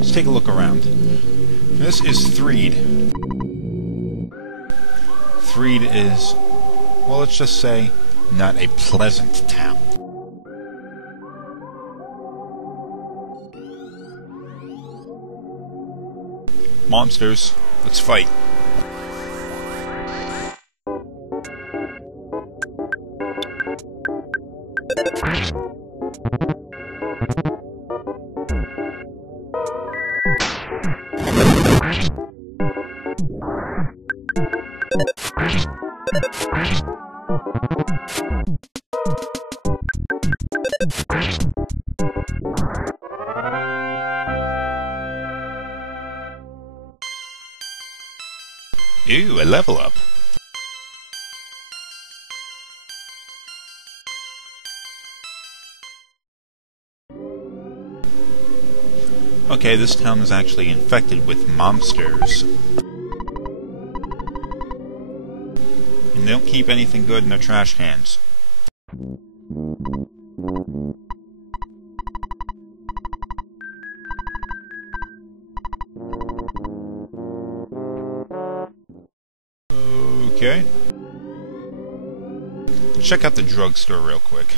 Let's take a look around. This is Threed. Threed is, well, let's just say, not a pleasant town. Monsters, let's fight. Ooh, a level up. Okay, this town is actually infected with monsters. And they don't keep anything good in their trash cans. Okay. Check out the drugstore real quick.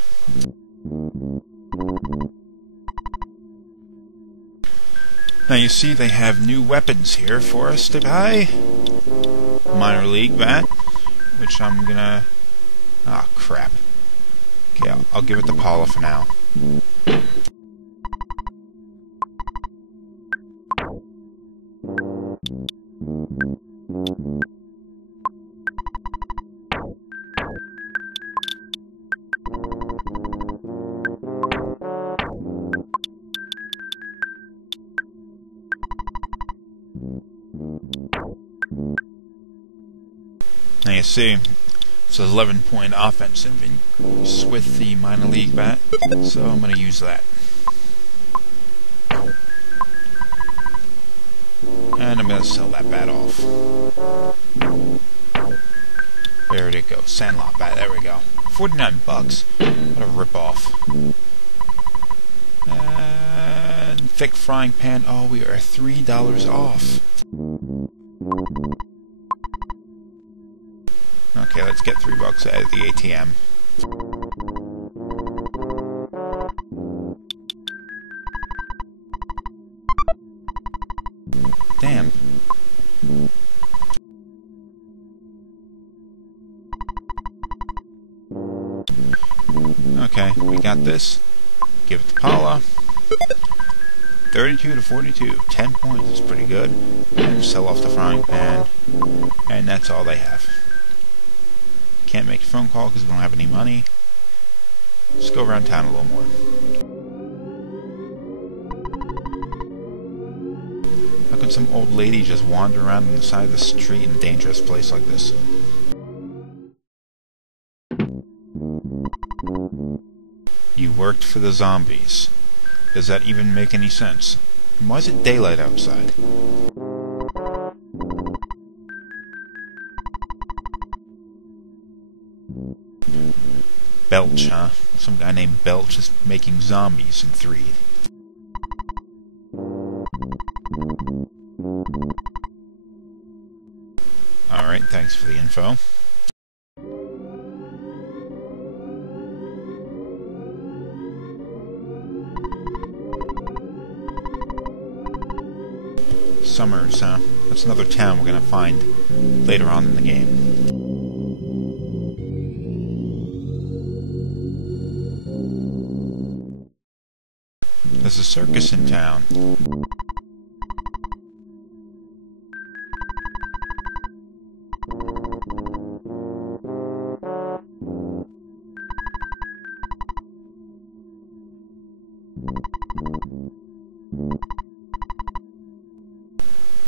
Now you see they have new weapons here for us to buy. Minor league bat, which I'm gonna... Ah, crap. Okay, I'll give it to Paula for now. Now you see, it's an 11-point offensive increase with the minor league bat, so I'm going to use that. And I'm going to sell that bat off. Where did it go? Sandlot bat, there we go. 49 bucks. What a rip-off. And thick frying pan, oh, we are $3 off. Okay, let's get $3 out of the ATM. Damn. Okay, we got this. Give it to Paula. 32 to 42. 10 points is pretty good. And sell off the frying pan. And that's all they have. Can't make a phone call because we don't have any money. Let's go around town a little more. How could some old lady just wander around on the side of the street in a dangerous place like this? You worked for the zombies. Does that even make any sense? And why is it daylight outside? Belch, huh? Some guy named Belch is making zombies in Threed. Alright, thanks for the info. Summers, huh? That's another town we're gonna find later on in the game. There's a circus in town.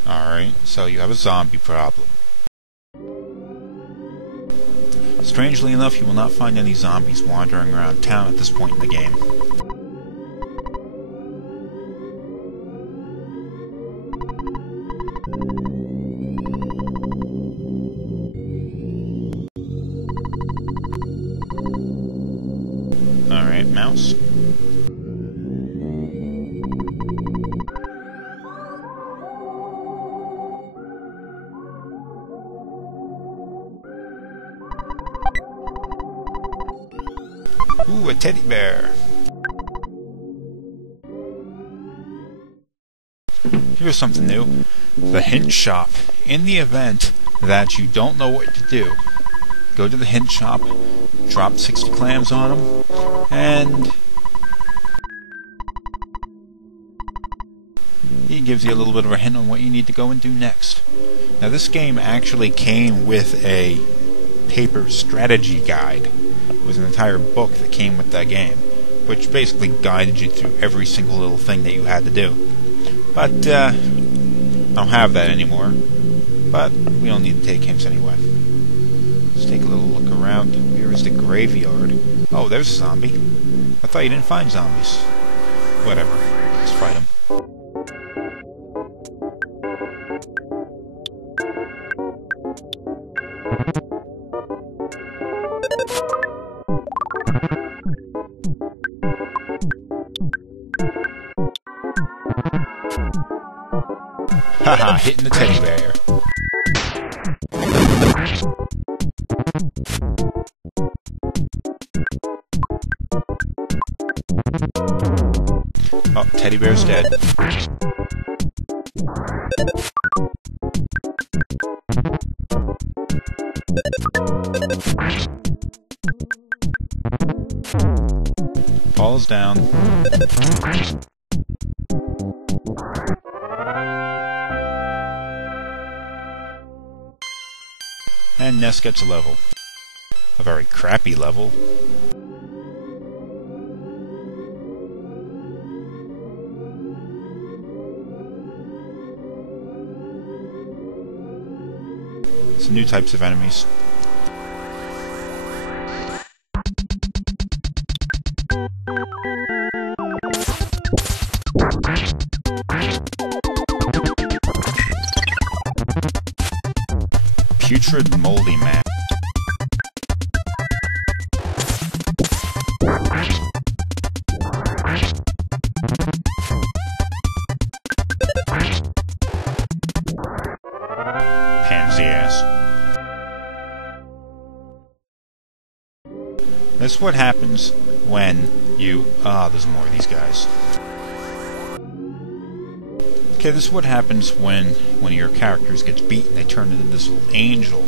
Alright, so you have a zombie problem. Strangely enough, you will not find any zombies wandering around town at this point in the game. Alright, mouse. Ooh, a teddy bear. Here's something new. The hint shop. In the event that you don't know what to do, go to the hint shop, drop 60 clams on them, and he gives you a little bit of a hint on what you need to go and do next. Now this game actually came with a paper strategy guide. It was an entire book that came with that game, which basically guided you through every single little thing that you had to do. But I don't have that anymore. But we don't need to take hints anyway. Let's take a little look around. Here is the graveyard. Oh, there's a zombie. I thought you didn't find zombies. Whatever. Let's fight him. Haha, hitting the teddy bear. Oh, teddy bear's dead. Paula's down. And Ness gets a level. A very crappy level. Some new types of enemies. Putrid moldy man. Pansy ass. This is what happens when you... there's more of these guys. Okay, this is what happens when one of your characters gets beaten. They turn into this little angel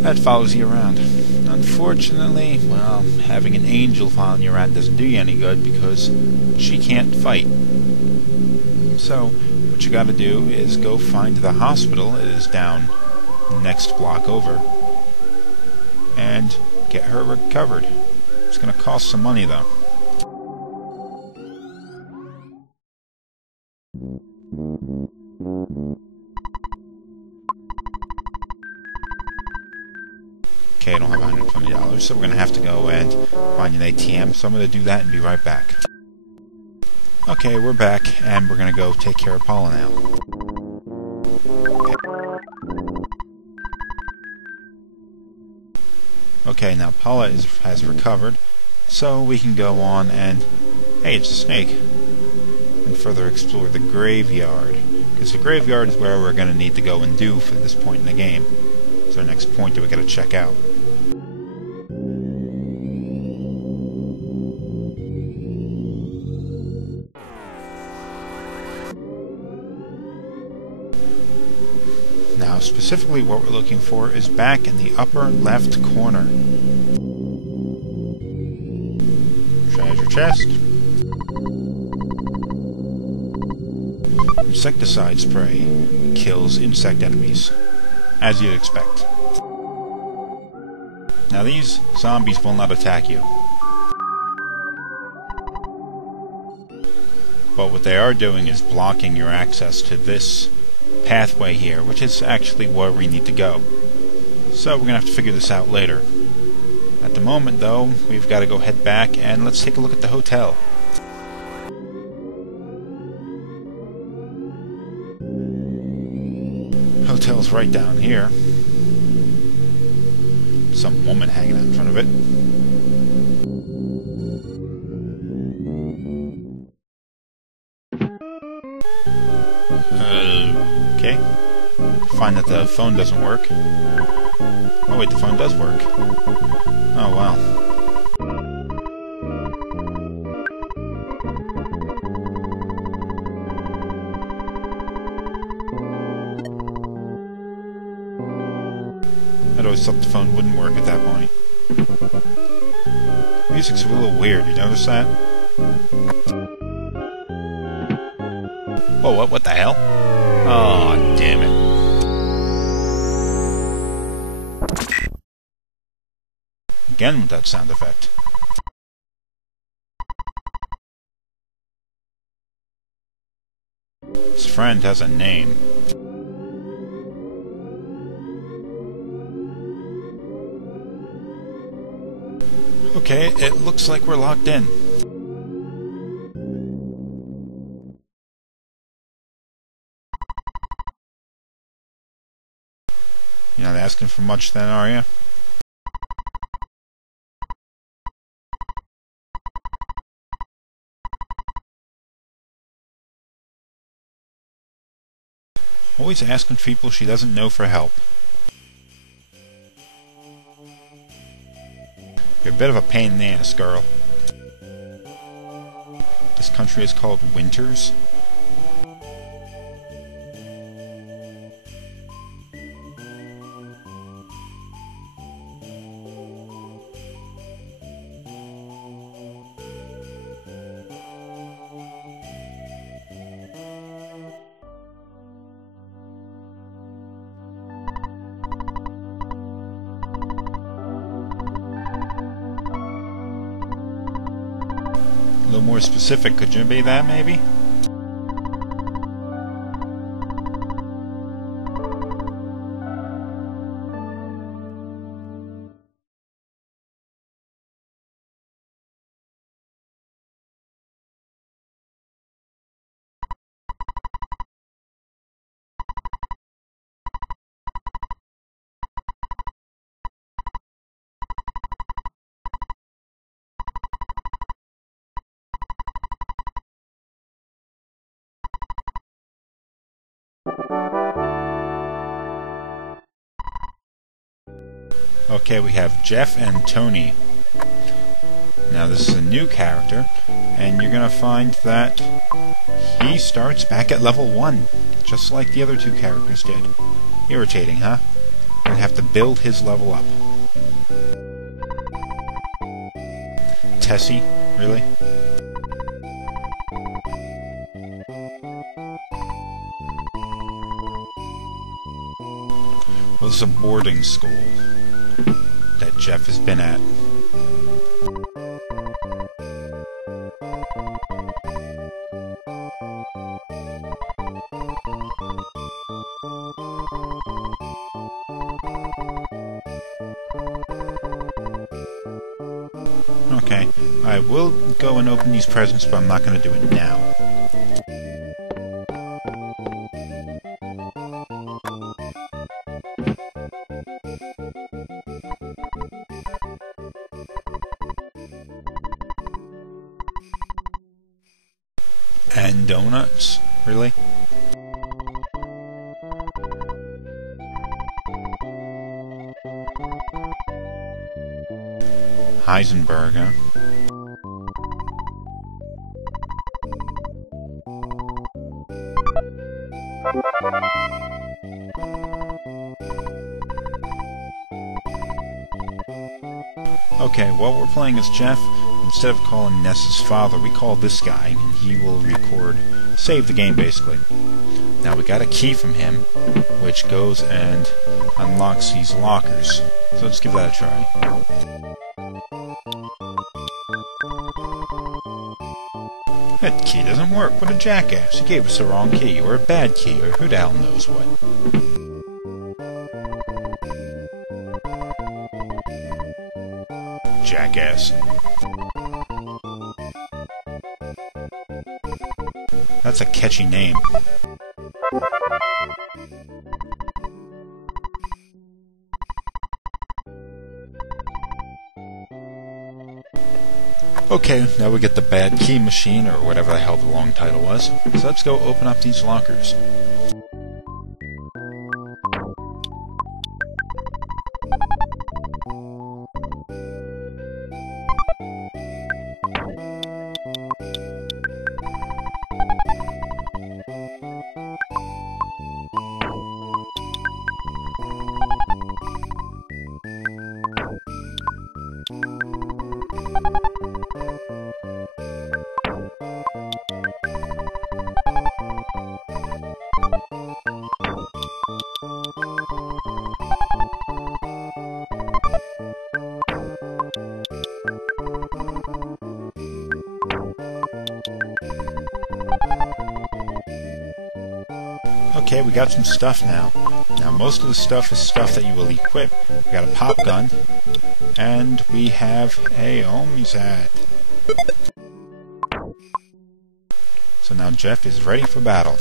that follows you around. Unfortunately, well, having an angel following you around doesn't do you any good because she can't fight. So, what you gotta do is go find the hospital. It is down the next block over. And get her recovered. It's gonna cost some money though. Okay, I don't have $120, so we're going to have to go and find an ATM, so I'm going to do that and be right back. Okay, we're back, and we're going to go take care of Paula now. Okay, now Paula has recovered, so we can go on and... Hey, it's a snake! And further explore the graveyard, because the graveyard is where we're going to need to go and do for this point in the game. It's our next point that we got to check out. Now, specifically what we're looking for is back in the upper left corner. Treasure chest. Insecticide spray. Kills insect enemies. As you'd expect. Now these zombies will not attack you. But what they are doing is blocking your access to this pathway here, which is actually where we need to go. So we're going to have to figure this out later. At the moment, though, we've got to go head back and let's take a look at the hotel. Hotel's right down here. Some woman hanging out in front of it. Okay. Find that the phone doesn't work. Oh wait, the phone does work. Oh wow. always thought the phone wouldn't work at that point. Music's a little weird, you notice that? Whoa, what the hell? Oh, damn it. Again with that sound effect. His friend has a name. Okay, it looks like we're locked in. You're not asking for much then, are you? Always asking people she doesn't know for help. You're a bit of a pain in the ass, girl. This country is called Winters. A little more specific, could you be that, maybe? Okay, we have Jeff and Tony. Now this is a new character, and you're gonna find that he starts back at level 1, just like the other two characters did. Irritating, huh? You're gonna have to build his level up. Tessie? Really? Well, this is a boarding school that Jeff has been at. Okay, I will go and open these presents, but I'm not going to do it now. And donuts? Really? Heisenberg, huh? Okay, while we're playing as Jeff, instead of calling Ness's father, we call this guy, and he will record, save the game basically. Now we got a key from him, which goes and unlocks these lockers. So let's give that a try. That key doesn't work. What a jackass. He gave us the wrong key, or a bad key, or who the hell knows what. Jackass. That's a catchy name. Okay, now we get the bad key machine, or whatever the hell the long title was. So let's go open up these lockers. Okay, we got some stuff now. Now, most of the stuff is stuff that you will equip. We got a pop gun, and we have a Omi's hat. So now Jeff is ready for battle.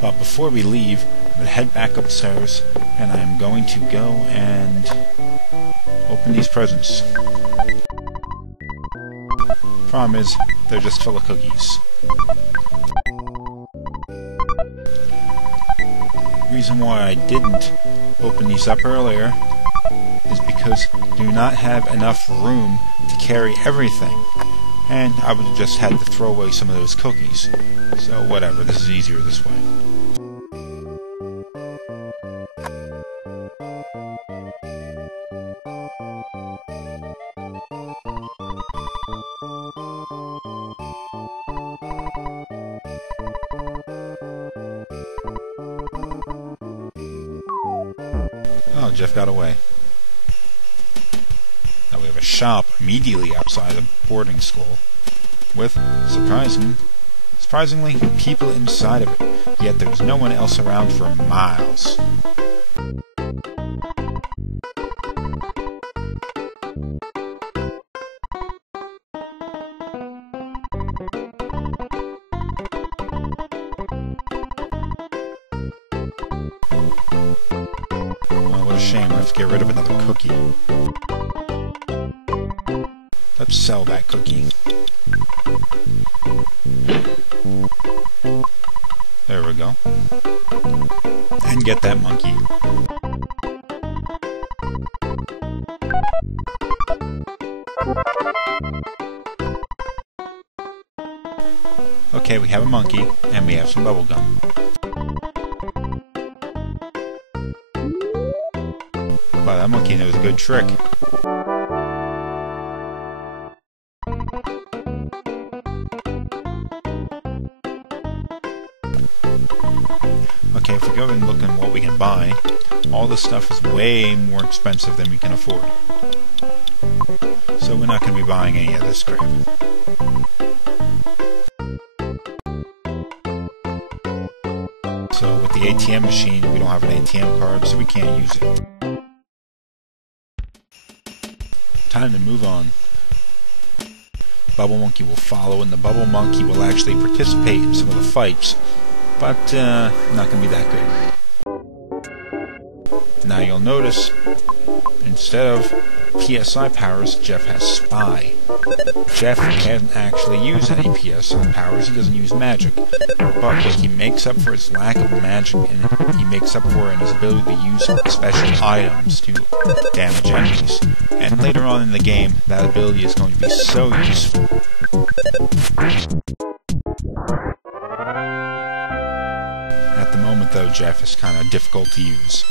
But before we leave, I'm going to head back upstairs, and I'm going to go and open these presents. Problem is, they're just full of cookies. The reason why I didn't open these up earlier is because I do not have enough room to carry everything, and I would have just had to throw away some of those cookies. So whatever, this is easier this way. Oh, Jeff got away. Now we have a shop immediately outside the boarding school with, surprisingly, people inside of it, yet there's no one else around for miles. What a shame, I have to get rid of another cookie. Let's sell that cookie. There we go. And get that monkey. Okay, we have a monkey, and we have some bubble gum. Wow, that monkey knows a good trick. Okay, if we go and look at what we can buy, all this stuff is way more expensive than we can afford. So we're not going to be buying any of this crap. So with the ATM machine, we don't have an ATM card, so we can't use it. Time to move on. Bubble Monkey will follow, and the Bubble Monkey will actually participate in some of the fights, but not going to be that good. Now you'll notice, instead of PSI powers, Jeff has Spy. Jeff can't actually use any PSI powers, he doesn't use magic. But what he makes up for his lack of magic, and he makes up for in his ability to use special items to damage enemies. And later on in the game, that ability is going to be so useful. At the moment though, Jeff is kind of difficult to use.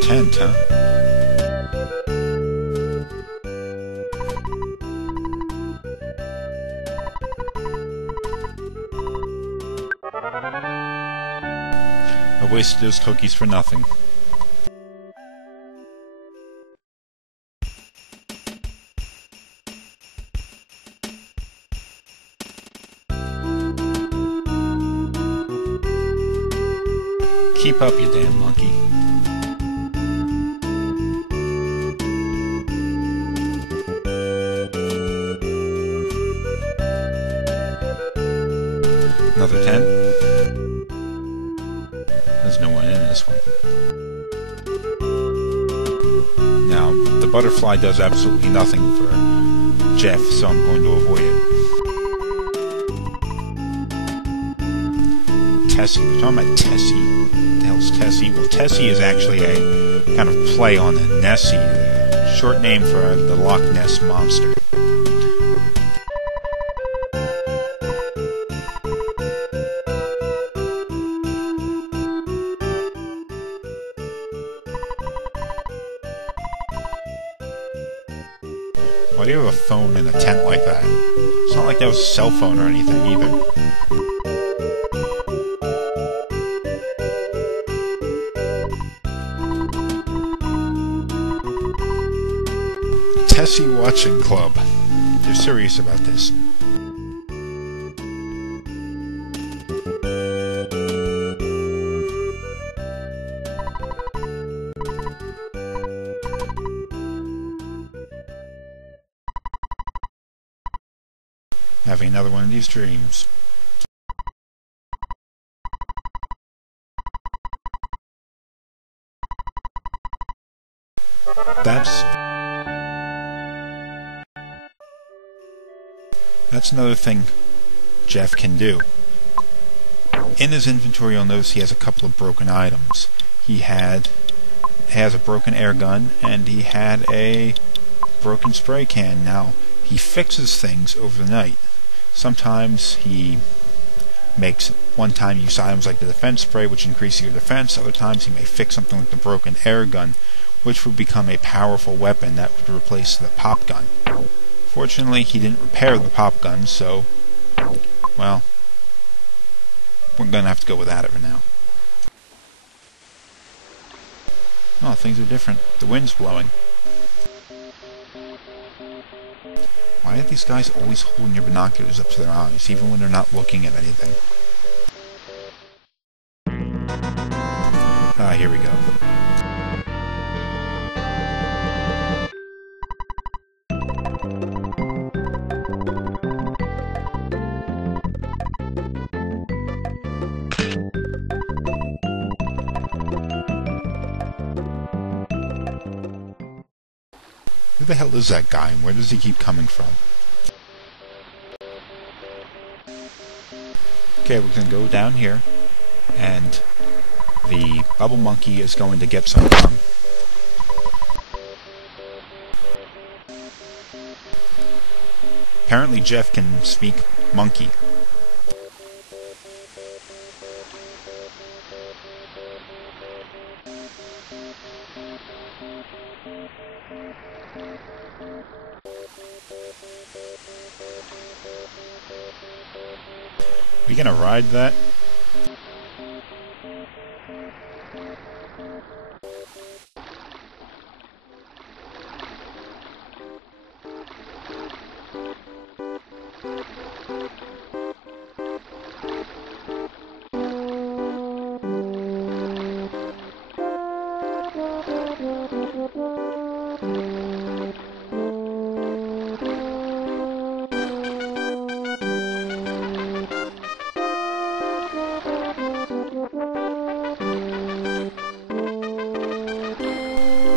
Tent, huh? I wasted those cookies for nothing. Keep up, you damn monkey. Another 10. There's no one in this one. Now, the butterfly does absolutely nothing for Jeff, so I'm going to avoid it. Tessie. We're talking about Tessie. What the hell's Tessie? Well, Tessie is actually a kind of play on the Nessie, the short name for the Loch Ness Monster. Why do you have a phone in a tent like that? It's not like that was a cell phone or anything either. Tessie Watching Club. They're serious about this. Having another one of these dreams. That's another thing Jeff can do. In his inventory, you'll notice he has a couple of broken items. He has a broken air gun, and he had a broken spray can. Now, he fixes things over the night. Sometimes he makes one-time use items like the defense spray, which increases your defense. Other times he may fix something like the broken air gun, which would become a powerful weapon that would replace the pop gun. Fortunately, he didn't repair the pop gun, so, well, we're gonna have to go without it for now. Oh, things are different. The wind's blowing. Why are these guys always holding your binoculars up to their eyes, even when they're not looking at anything? Ah, here we go. Who the hell is that guy, and where does he keep coming from? Okay, we're gonna go down here, and the bubble monkey is going to get some gum. Apparently Jeff can speak monkey. Are we gonna ride that?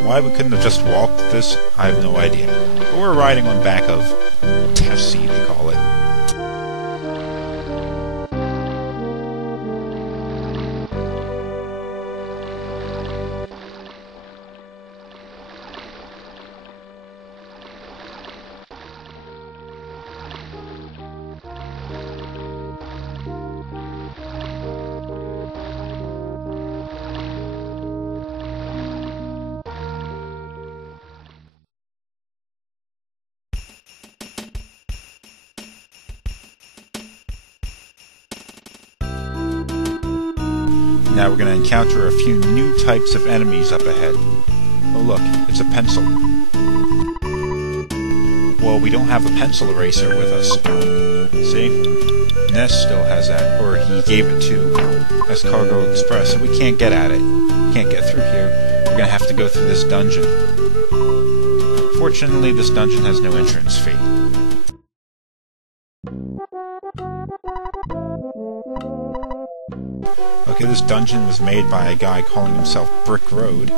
Why we couldn't have just walked this, I have no idea. But we're riding on back of Tessie, they call it. Now we're going to encounter a few new types of enemies up ahead. Oh look, it's a pencil. Well, we don't have a pencil eraser with us. See? Ness still has that, or he gave it to as Cargo Express, so we can't get at it. Can't get through here. We're going to have to go through this dungeon. Fortunately, this dungeon has no entrance fee. Okay, this dungeon was made by a guy calling himself Brick Road,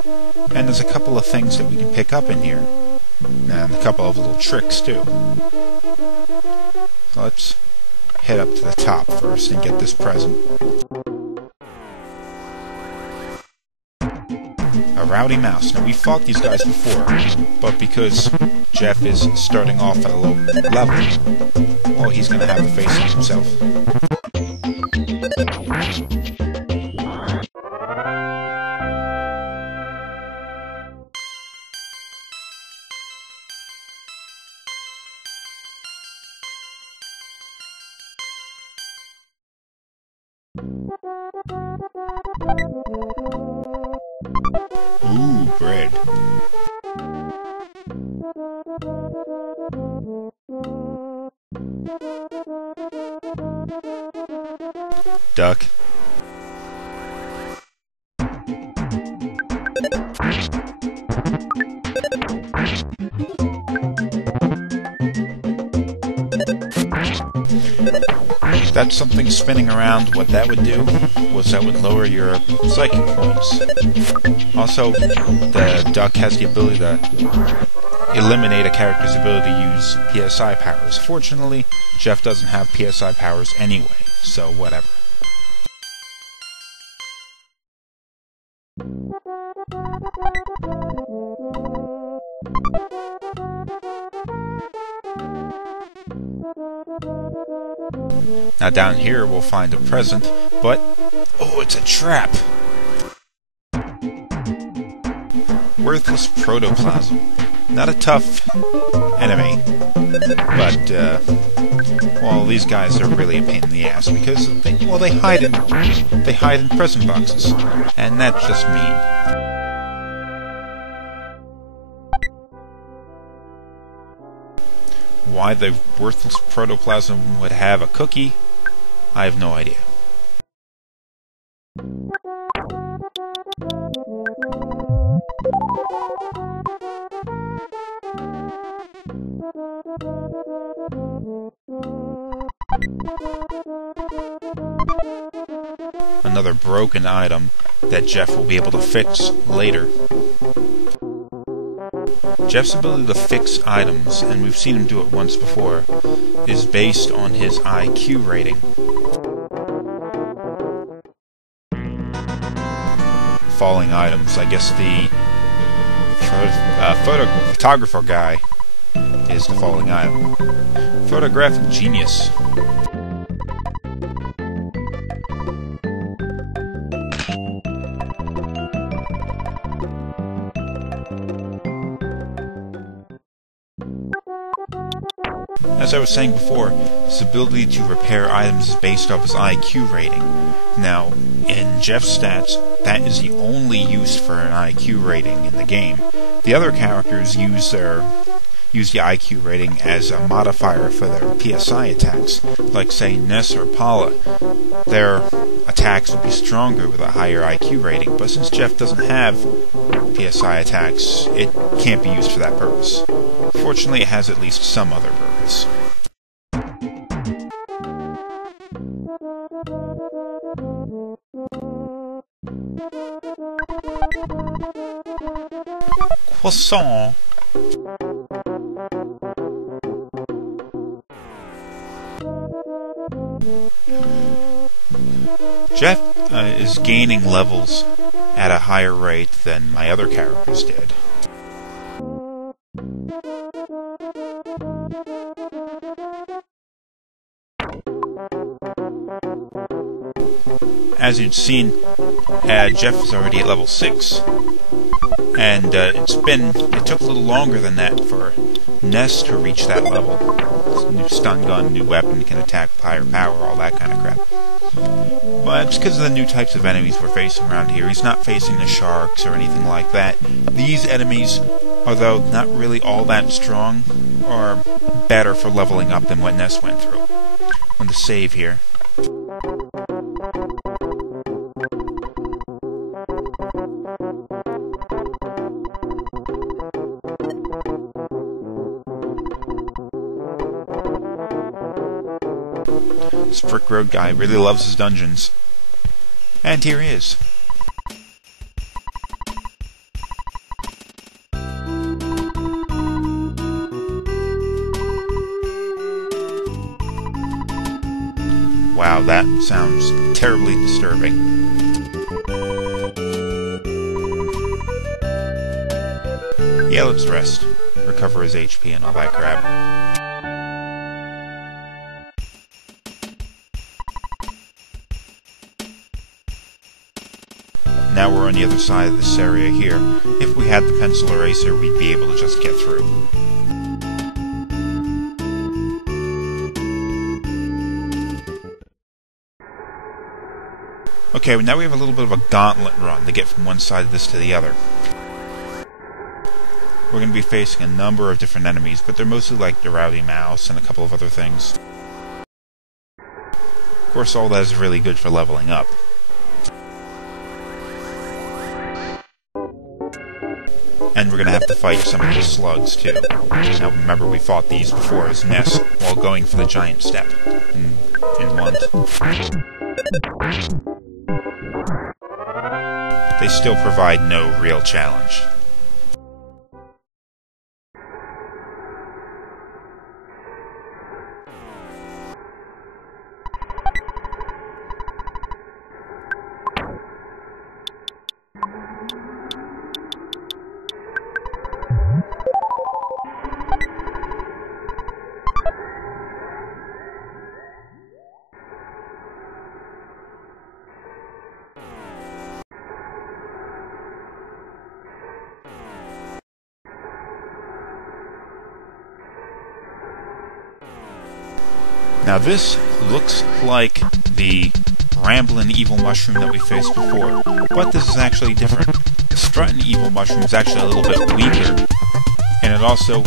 and there's a couple of things that we can pick up in here, and a couple of little tricks too. So let's head up to the top first and get this present. A rowdy mouse. Now, we fought these guys before, but because Jeff is starting off at a low level, well, he's going to have to face it himself. Ooh, bread. Duck. That's something spinning around. What that would do was that would lower your psychic points. Also, the duck has the ability to eliminate a character's ability to use PSI powers. Fortunately, Jeff doesn't have PSI powers anyway, so whatever. Now down here we'll find a present, but oh, it's a trap! Worthless protoplasm. Not a tough enemy, but well, these guys are really a pain in the ass because they hide in present boxes, and that's just mean. Why the worthless protoplasm would have a cookie, I have no idea. Another broken item that Jeff will be able to fix later. Jeff's ability to fix items, and we've seen him do it once before, is based on his IQ rating. Falling items, I guess the photographer guy is the falling item. Photographic genius. As I was saying before, his ability to repair items is based off his IQ rating. Now, in Jeff's stats, that is the only use for an IQ rating in the game. The other characters use the IQ rating as a modifier for their PSI attacks, like say Ness or Paula. Their attacks would be stronger with a higher IQ rating, but since Jeff doesn't have PSI attacks, it can't be used for that purpose. Fortunately, it has at least some other purpose. Croissant. Jeff is gaining levels at a higher rate than my other characters did. As you've seen, Jeff is already at level 6, and it took a little longer than that for Ness to reach that level. New stun gun, new weapon, can attack with higher power, all that kind of crap. But it's because of the new types of enemies we're facing around here. He's not facing the sharks or anything like that. These enemies, although not really all that strong, are better for leveling up than what Ness went through. I'm going to save here. This Brick Road guy really loves his dungeons. And here he is. Wow, that sounds terribly disturbing. Yeah, let's rest. Recover his HP and all that crap. Now we're on the other side of this area here. If we had the pencil eraser, we'd be able to just get through. Okay, well now we have a little bit of a gauntlet run to get from one side of this to the other. We're going to be facing a number of different enemies, but they're mostly like the Rowdy Mouse and a couple of other things. Of course, all that is really good for leveling up. And we're going to have to fight some of the slugs, too. Now, remember, we fought these before as Ness while going for the giant step in one. They still provide no real challenge. Now this looks like the Ramblin' Evil Mushroom that we faced before, but this is actually different. The Struttin' Evil Mushroom is actually a little bit weaker, and it also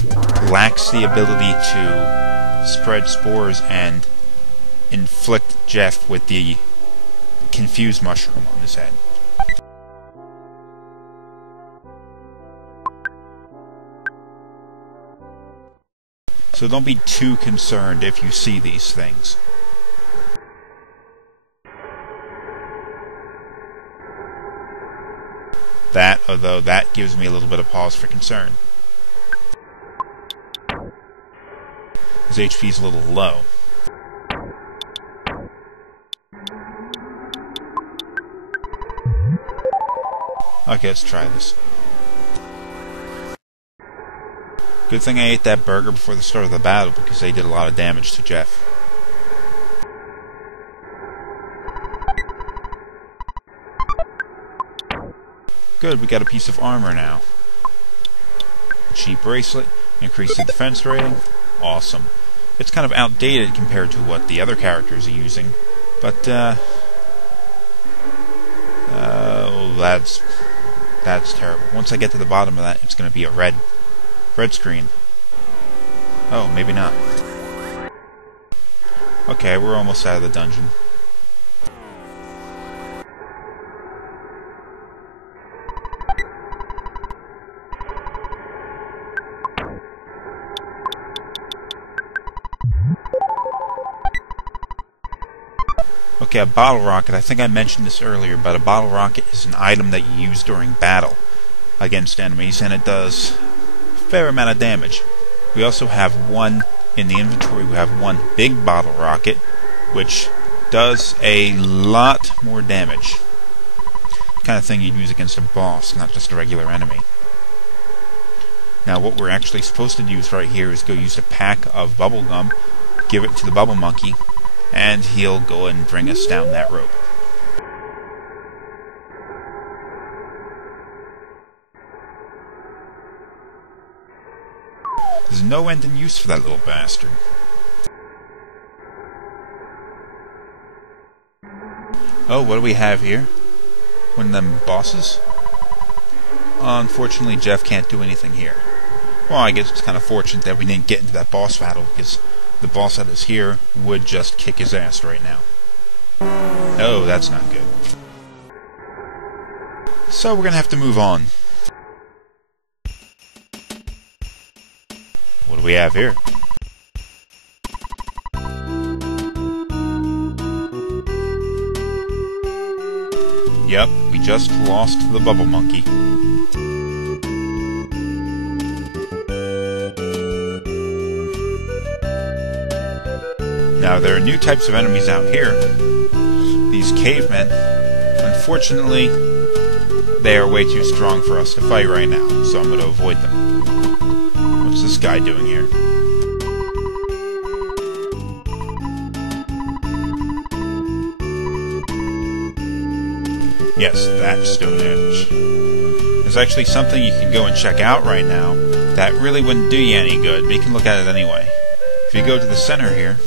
lacks the ability to spread spores and inflict Jeff with the Confused Mushroom on his head. So don't be too concerned if you see these things. Although that gives me a little bit of pause for concern. His HP is a little low. Okay, let's try this. Good thing I ate that burger before the start of the battle, because they did a lot of damage to Jeff. Good, we got a piece of armor now. Cheap bracelet, increase the defense rating. Awesome. It's kind of outdated compared to what the other characters are using, but that's terrible. Once I get to the bottom of that, it's going to be a red screen. Oh, maybe not. Okay, we're almost out of the dungeon. Okay, a bottle rocket. I think I mentioned this earlier, but a bottle rocket is an item that you use during battle against enemies, and it does a fair amount of damage. We also have one in the inventory. We have one big bottle rocket, which does a lot more damage. The kind of thing you'd use against a boss, not just a regular enemy. Now, what we're actually supposed to use right here is go use a pack of bubble gum, give it to the bubble monkey, and he'll go and bring us down that rope. There's no end in use for that little bastard. Oh, what do we have here? One of them bosses? Unfortunately, Jeff can't do anything here. Well, I guess it's kind of fortunate that we didn't get into that boss battle, because the boss that is here would just kick his ass right now. Oh, that's not good. So we're gonna have to move on. What do we have here? Yep, we just lost the bubble monkey. Now, there are new types of enemies out here. These cavemen. Unfortunately, they are way too strong for us to fight right now, so I'm going to avoid them. What's this guy doing here? Yes, that's Stonehenge. There's actually something you can go and check out right now that really wouldn't do you any good, but you can look at it anyway. If you go to the center here,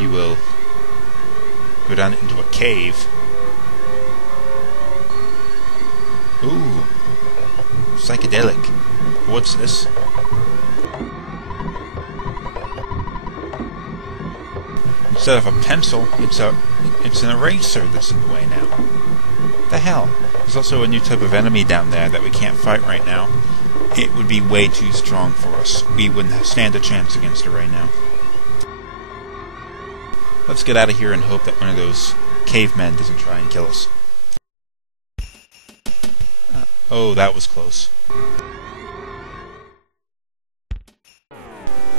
you will go down into a cave, Ooh. Psychedelic. What's this? Instead of a pencil, it's an eraser that's in the way now. What the hell? There's also a new type of enemy down there that we can't fight right now. It would be way too strong for us. We wouldn't stand a chance against it right now. Let's get out of here and hope that one of those cavemen doesn't try and kill us. Oh, that was close.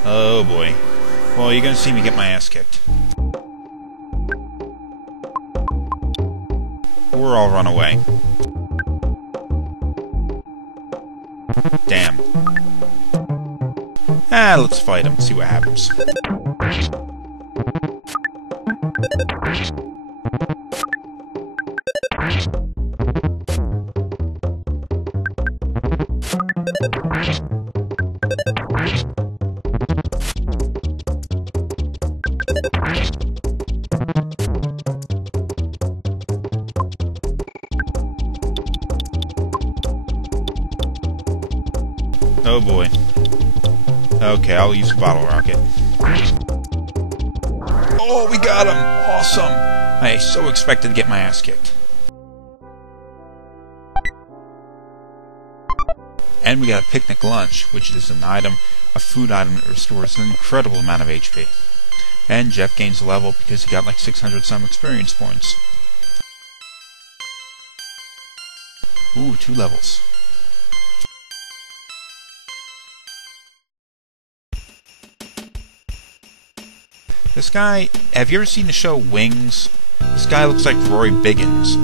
Oh boy. Well, you're gonna see me get my ass kicked. Or I'll run away. Damn. Let's fight him, see what happens. Oh boy. Okay, I'll use a bottle rocket. Oh, we got him! Awesome! I so expected to get my ass kicked. And we got a picnic lunch, which is a food item that restores an incredible amount of HP. And Jeff gains a level because he got like 600 some experience points. Ooh, 2 levels. This guy, have you ever seen the show Wings? This guy looks like Roy Biggins.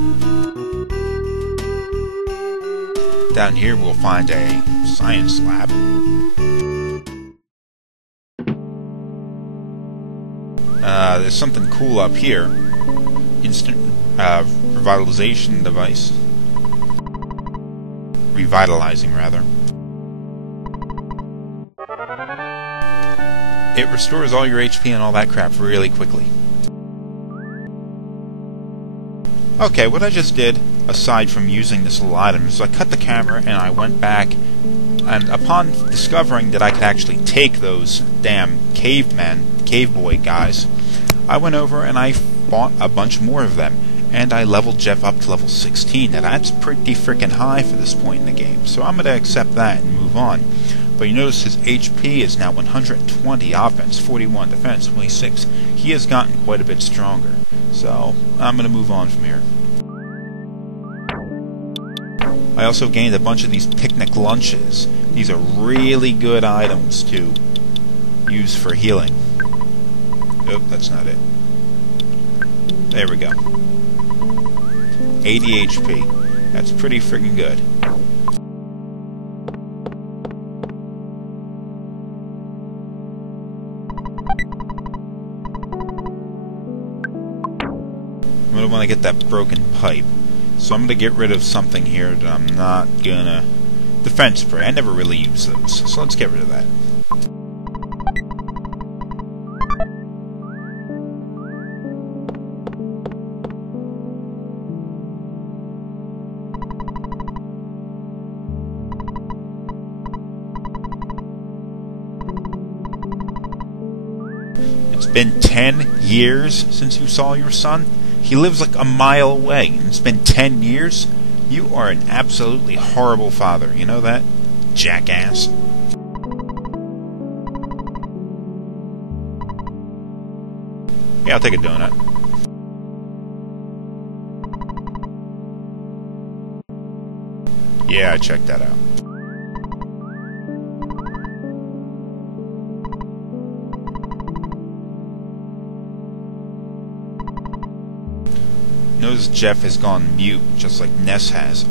Down here we'll find a science lab. There's something cool up here. Instant revitalization device. Revitalizing, rather. It restores all your HP and all that crap really quickly. Okay, what I just did, aside from using this little item, is I cut the camera and I went back, and upon discovering that I could actually take those damn cave boy guys, I went over and I fought a bunch more of them, and I leveled Jeff up to level 16. Now that's pretty freaking high for this point in the game, so I'm going to accept that and move on. But you notice his HP is now 120 offense, 41 defense, 26. He has gotten quite a bit stronger. So, I'm going to move on from here. I also gained a bunch of these picnic lunches. These are really good items to use for healing. Oh, that's not it. There we go. 80 HP. That's pretty friggin' good. I'm going to want to get that broken pipe. So I'm going to get rid of something here that I'm not going to... Defense spray. I never really use those. So let's get rid of that. It's been 10 years since you saw your son? He lives like a mile away, and it's been 10 years? You are an absolutely horrible father, you know that? Jackass. Yeah, I'll take a donut. Yeah, I checked that out. Notice Jeff has gone mute, just like Ness has.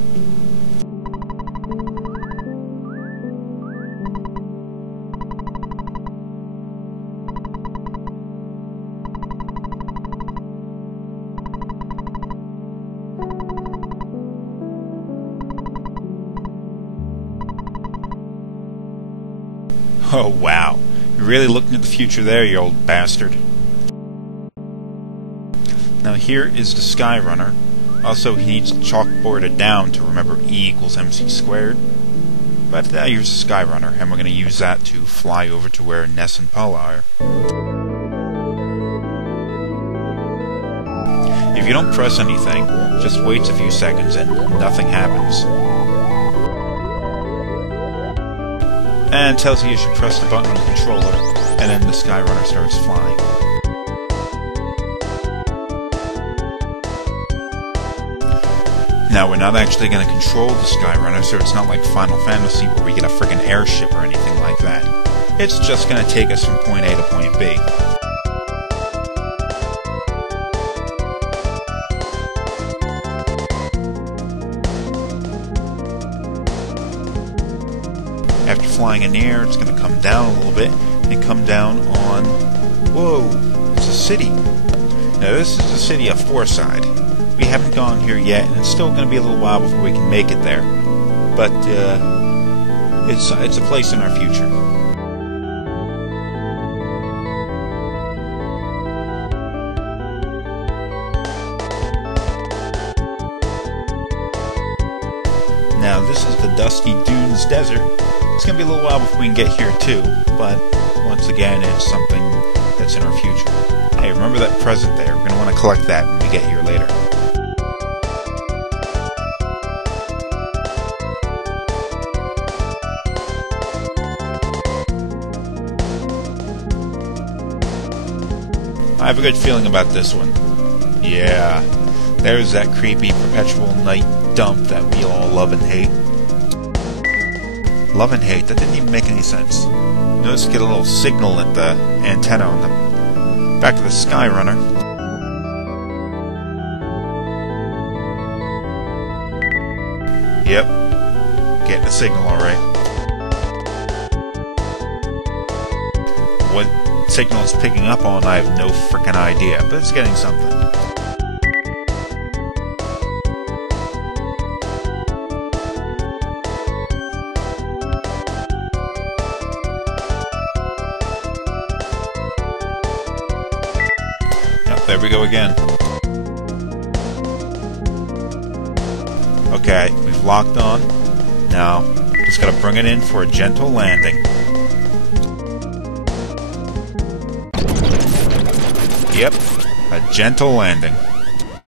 Oh wow, you're really looking at the future there, you old bastard. Now here is the Skyrunner. Also, he needs to chalkboard it down to remember E equals MC squared. But here's the Skyrunner, and we're going to use that to fly over to where Ness and Paula are. If you don't press anything, just waits a few seconds and nothing happens. And it tells you should press the button on the controller, and then the Skyrunner starts flying. Now, we're not actually going to control the Skyrunner, so it's not like Final Fantasy where we get a friggin' airship or anything like that. It's just going to take us from point A to point B. After flying in the air, it's going to come down a little bit, and come down on... Whoa! It's a city! Now, this is the city of Fourside. We haven't gone here yet, and it's still going to be a little while before we can make it there. But, it's a place in our future. Now, this is the Dusty Dunes Desert. It's going to be a little while before we can get here, too. But, once again, it's something that's in our future. Hey, remember that present there. We're going to want to collect that when we get here later. I have a good feeling about this one. Yeah, there's that creepy perpetual night dump that we all love and hate. Love and hate? That didn't even make any sense. Notice you get a little signal at the antenna on the back of the Skyrunner. Yep, getting a signal alright. What signal it's picking up on, I have no frickin' idea, but it's getting something. Yep, there we go again. Okay, we've locked on. Now, just gotta bring it in for a gentle landing. Yep, a gentle landing.